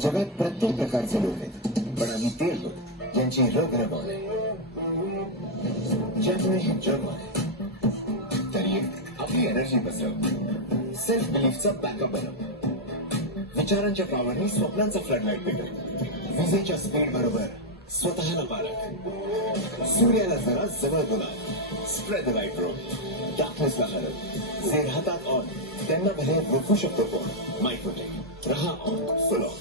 जगात प्रत्येक प्रकारचे लोक आहेत, पण आम्ही ते लोक ज्यांची रग रगवण आहे, ज्यामुळे हे जग आहे. तरी आपली एनर्जी बसव, सेल्फ बिलीफचा बॅकअप बनव, विचारांच्या पावरने स्वप्नांचा फ्लडलाईट पेटव, विजेच्या स्पीड बरोबर स्वतःला पालक, सूर्याला जरा जवळ बोला, स्प्रेड द लाईट ब्रो, डार्कनेसला हरव, जे राहतात ऑन त्यांना भले रोखू शकतो कोण, मायक्रोटेक रहा ऑन फुल ऑन.